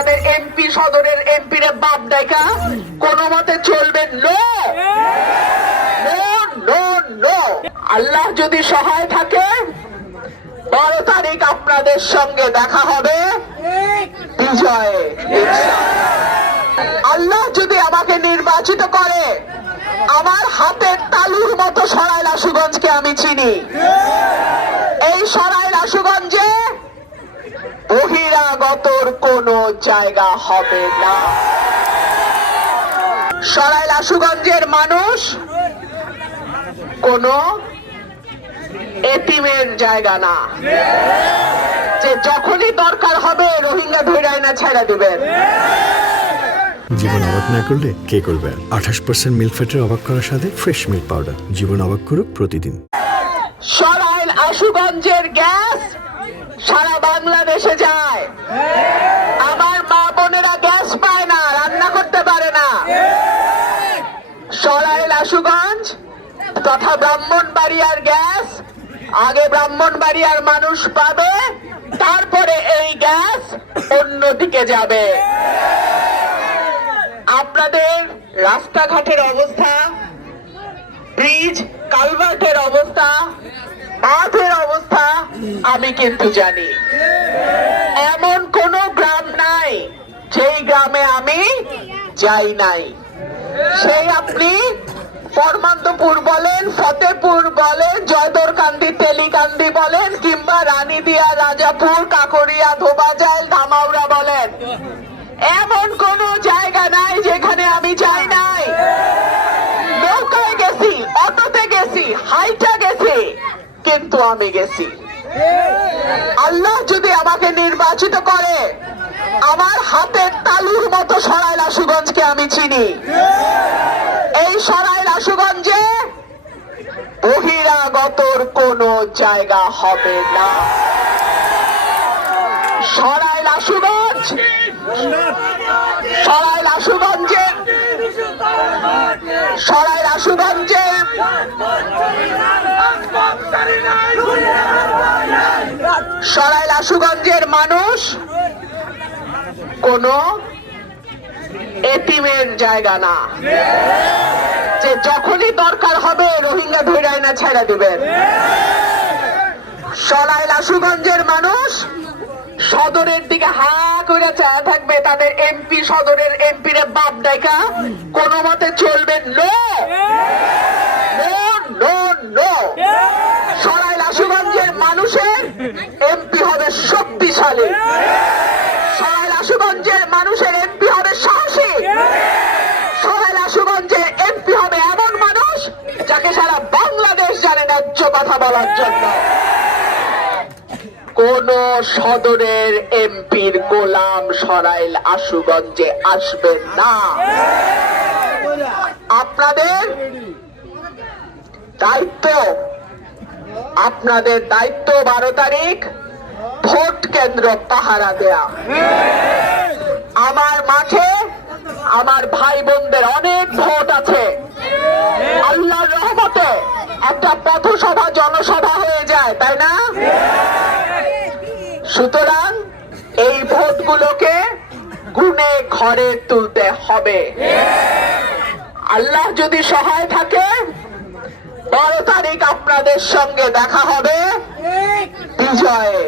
তাদের এমপি সদরের এমপির বাপ দেখা কোনো মতে চলবে নো নো নো নো। আল্লাহ যদি সহায় থাকে 12 তারিখ আপনাদের সঙ্গে দেখা হবে বিজয়ে। আল্লাহ যদি আমাকে নির্বাচিত করে আমার হাতের তালুর মতো সরাইল আশুগঞ্জকে আমি চিনি। এই সরাইল আশুগঞ্জে বহিরাগতর কোনো জায়গা হবে না। সরাইল আশুগঞ্জের মানুষ কোনো এতিমের জায়গা না যে যখনই দরকার হবে রোহিঙ্গা ধরে না ছেড়ে দিবেন। জীবন অবাক না করলে কে করবে? 28% মিল্ক ফ্যাটের অবাক করার সাথে ফ্রেশ মিল্ক পাউডার। জীবন অবাক করুক প্রতিদিন। সরাইল আশুগঞ্জের গ্যাস সারা বাংলাদেশে যায়। আমার মা বোনেরা গ্যাস পায় না, রান্না করতে পারে না। সরাইল আশুগঞ্জ তথা ব্রাহ্মণবাড়িয়ার গ্যাস আগে ব্রাহ্মণবাড়িয়ার মানুষ পাবে, তারপরে এই গ্যাস অন্যদিকে যাবে। আপনাদের রাস্তাঘাটের অবস্থা, ব্রিজ কালভার্টের অবস্থা, বাঁধের অবস্থা আমি কিন্তু জানি। এমন কোন গ্রাম নাই যেই গ্রামে আমি যাই নাই। সেই আপনি পরমান্তপুর বলেন, ফতেপুর বলেন, জয়দরকান্দি তেলিকান্দি বলেন, কিংবা রানীদিয়া, রাজাপুর, কাকরিয়া, ধোবাজাইল, ধামাউড়া বলেন, এমন কোন জায়গা নাই যেখানে আমি যাই নাই। নৌকায় গেছি, অটোতে গেছি, হাইটা গেছি, কিন্তু আমি গেছি। আল্লাহ যদি আমাকে নির্বাচিত করে আমার হাতের তালুর মতো সরাইল আশুগঞ্জকে আমি চিনি। এই সরাইল আশুগঞ্জে বহিরাগতর কোনো জায়গা হবে না। সরাইল আশুগঞ্জ, সরাইল আশুগঞ্জে, সরাইল আশুগঞ্জে সরাইল আশুগঞ্জের মানুষ কোনো এতিমের জায়গা না যে যখনই দরকার হবে রোহিঙ্গা ধরে না ছেড়ে দিবেন। সরাইল আশুগঞ্জের মানুষ সদরের দিকে হা করে চায় থাকবে তাদের এমপি সদরের এমপির বাপ দেখা কোনো মতে চলবে no no no no. Sarail আশুগঞ্জের মানুষের এমপি হবে শক্তিশালী। সরাইল আশুগঞ্জের মানুষের এমপি হবে সাহসী। সরাইল আশুগঞ্জের এমপি হবে এমন মানুষ যাকে সারা বাংলাদেশ জানে ন্যায্য কথা বলার জন্য। কোন সদরের এমপির গোলাম সরাইল আশুগঞ্জে আসবে না। আপনাদের দায়িত্ব, আপনাদের দায়িত্ব 12 তারিখ ভোট কেন্দ্র পাহারা দেয়া। আমার মাঠে আমার ভাই বোনদের অনেক ভোট আছে। আল্লাহর রহমতে একটা পথসভা জনসভা হয়ে যায়, তাই না? সুতরাং এই ভোটগুলোকে গুনে ঘরে তুলতে হবে। আল্লাহ যদি সহায় থাকে 12 তারিখ আপনাদের সঙ্গে দেখা হবে বিজয়ে।